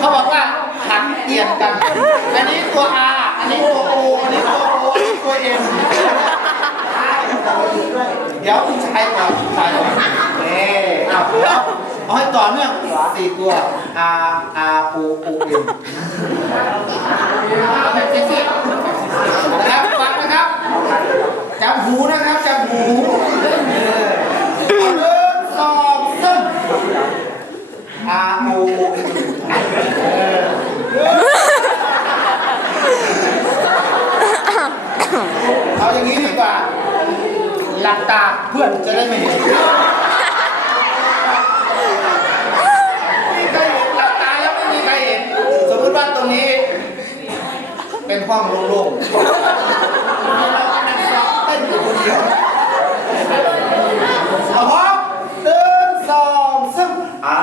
เขาบอกว่าหัดเตียนกัน อันนี้ตัว R อันนี้ตัว O อันนี้ตัว O อันนี้ตัว M เดี๋ยวผู้ชายก่อนผู้ชายก่อนเอ๊เอาเอาเอาให้ต่อเนื่องสี่ตัว R R O O M แบบเซ็กๆนะครับฟังนะครับ จับหูนะครับ จับหูเออเอาหนึ่งสองสาม R O O M เอาอย่างนี้ดีกว่า หลับตาเพื่อนจะได้ไม่เห็นไม่มีใครเห็นหลับตาแล้วไม่มีใครเห็น สมมติว่าตรงนี้ เป็นห้องโล่งๆเรากำลังซ้อมเต้นอยู่คนเดียวเอาพร้อมหนึ่งสองสามอ่า